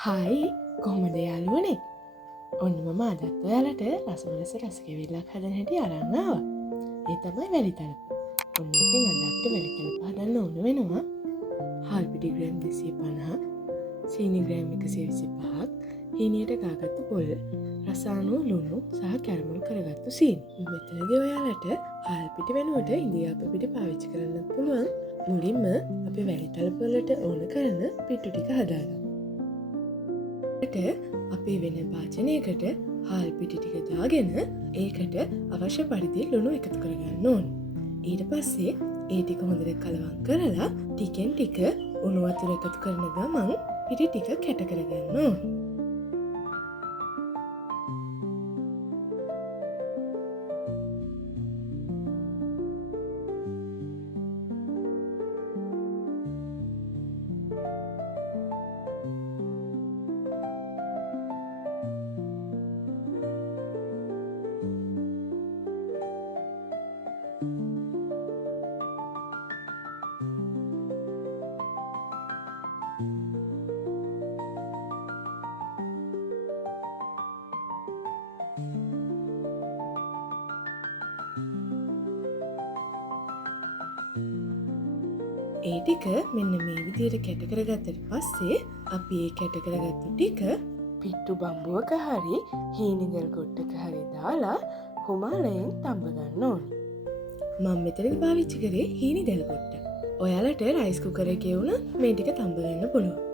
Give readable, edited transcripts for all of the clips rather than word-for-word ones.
හයි කොහොමද යාළුවනේ ඔන්න මම අදත් ඔයාලට රසමලස රසකෙවිල්ලක් හදන හැටි අරන්නාව ඒ තමයි වැලිතලප ඔන්න ඉතින් අද අපිට වැලිතලප හදන්න ඕන වෙනවා හාල්පිටි ග්‍රෑම් 250 සීනි ග්‍රෑම් 125ක් හීනියට ගාගත්තු පොල් රසායනෝ ලුණු සහ කැරමල් කරගත්තු සීනි මෙතනදී ඔයාලට හාල්පිටි වෙනුවට ඉන්දියාප පිටි පාවිච්චි කරන්න පුළුවන් මුලින්ම අපි වැලිතලප වලට ඕන කරන පිට්ටු ටික හදාගමු අපි වෙන භාජනයකට හාල් පිටි ටික දාගෙන ඒකට අවශ්‍ය පරිදි ලුණු එකතු කරගන්න ඕන. ඊට පස්සේ ඒ ටික හොඳට කලවම් කරලා ටිකෙන් ටික උණු වතුර එකතු කරන ගමන් පිටි ටික කැට කරගන්න ඕන. ඒ ටික මෙන්න මේ විදියට කැට කරගත්තට පස්සේ අපි ඒ කැට කරගත්තු ටික පිට්ටු බම්බුවක හරි හීනිදල් ගොට්ටක හරි දාලා හුමාලයෙන් තම්බ ගන්න ඕනි. මම මෙතනදි පාවිච්චි කරේ හීනිදල් ගොට්ට. ඔයාලට රයිස් කුකර් එකේ වුණත් මේ ටික තම්බ ගන්න පුළුවන්.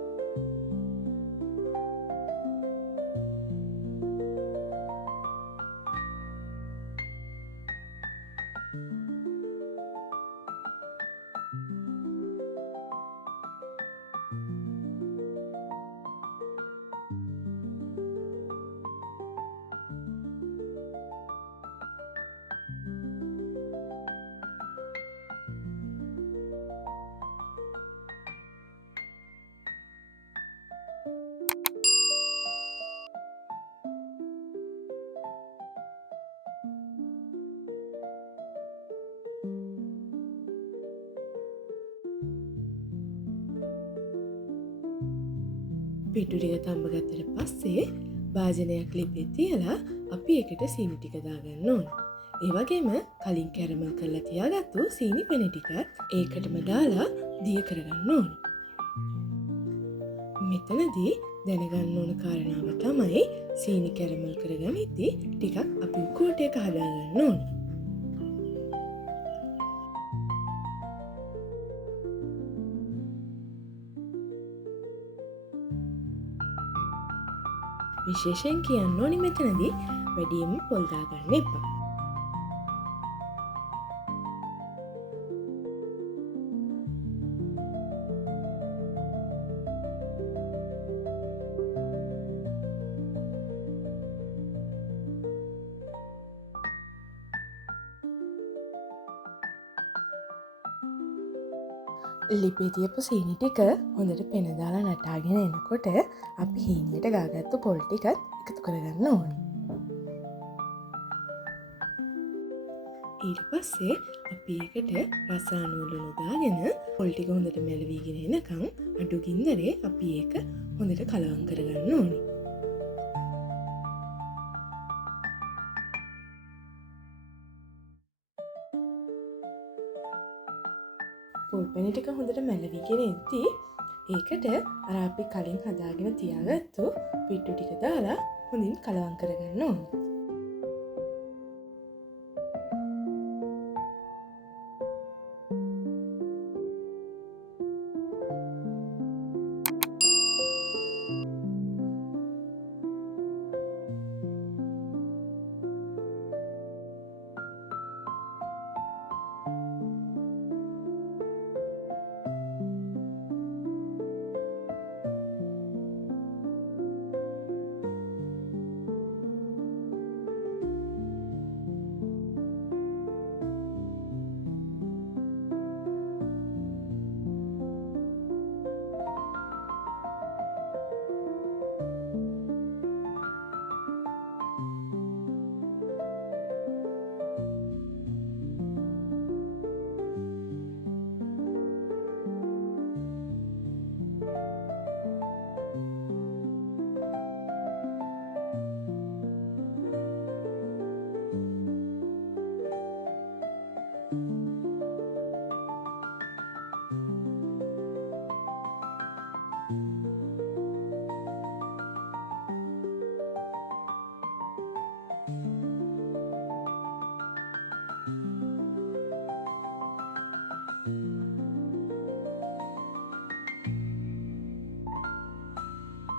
පිට්ටු ටික තම්බ ගත්තට පස්සේ භාජනයක් ලිපේ තියලා අපි ඒකට සීනි ටික දාගන්න ඕන. ඒ වගේම කලින් කැරමල් කරලා තියාගත්තු සීනි පෙනි ටිකත් ඒකටම දාලා දිය කරගන්න ඕන. මෙතනදී දැනගන්න ඕන කාරණාව තමයි සීනි කැරමල් කරගනිද්දී ටිකක් අපි උකුලට එක හදාගන්න ඕන. විශේෂයෙන් කියන්න ඕනි මෙතනදී වැඩියෙන්ම පොල් දාගන්න එපා. ලිපේ තියපු සීනි ටික හොඳට පෙන දාලා නටාගෙන එනකොට අපි හීනියට ගාගත්තු පොල් ටිකත් එකතු කරගන්න ඕන. ඊට පස්සේ අපි ඒකට රසායනෝ ලුණු දාගෙන පොල් ටික හොඳට මැලවිගෙන එනකන් අඩු ගින්දරේ අපි ඒක හොඳට කලවම් කරගන්න ඕනේ. පොල් පැණි ටික හොඳට මැලවිගෙන එද්දී ඒකට අර අපි කලින් හදාගෙන තියාගත්තු පිට්ටු ටික දාලා හොඳින් කලවම් කරගන්න ඕනේ.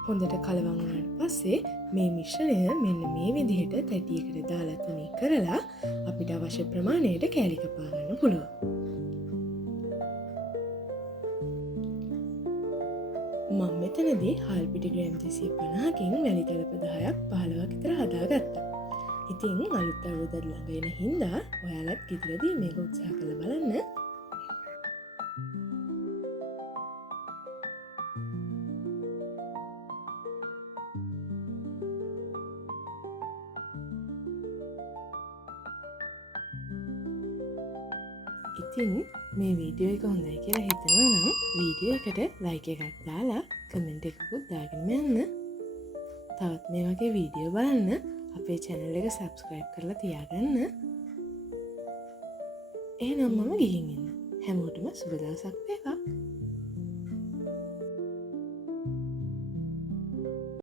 හොඳට කලවංගුණට පස්සේ මේ මිශ්‍රණය මෙන්න මේ විදිහට තැටියකට දාලා තුනී කරලා අපිට අවශ්‍ය ප්‍රමාණයට කෑලි කපාගන්න පුළුව. මං මෙතනදී හල්පිට ග්‍රෑම් 250කින් වැලි තලප 10ක් 15ක් විතර හදාගත්තා. ඉතින් අලුත් අවුරුද්දත් ළඟ එන හින්දා ඔයාලත් ගෙදරදී මේක උත්සාහ කරලා බලන්න. ඉතින් මේ වීඩියෝ එක හොඳයි කියලා හිතනවා නම් වීඩියෝ එකට ලයික් එකක් දාලා කමෙන්ට් එකකුත් දාගෙන යන්න. තවත් මේ වගේ වීඩියෝ බලන්න අපේ channel එක subscribe කරලා තියාගන්න. එහෙනම් මම ගිහින් ඉන්න. හැමෝටම සුබ දවසක් වේවා.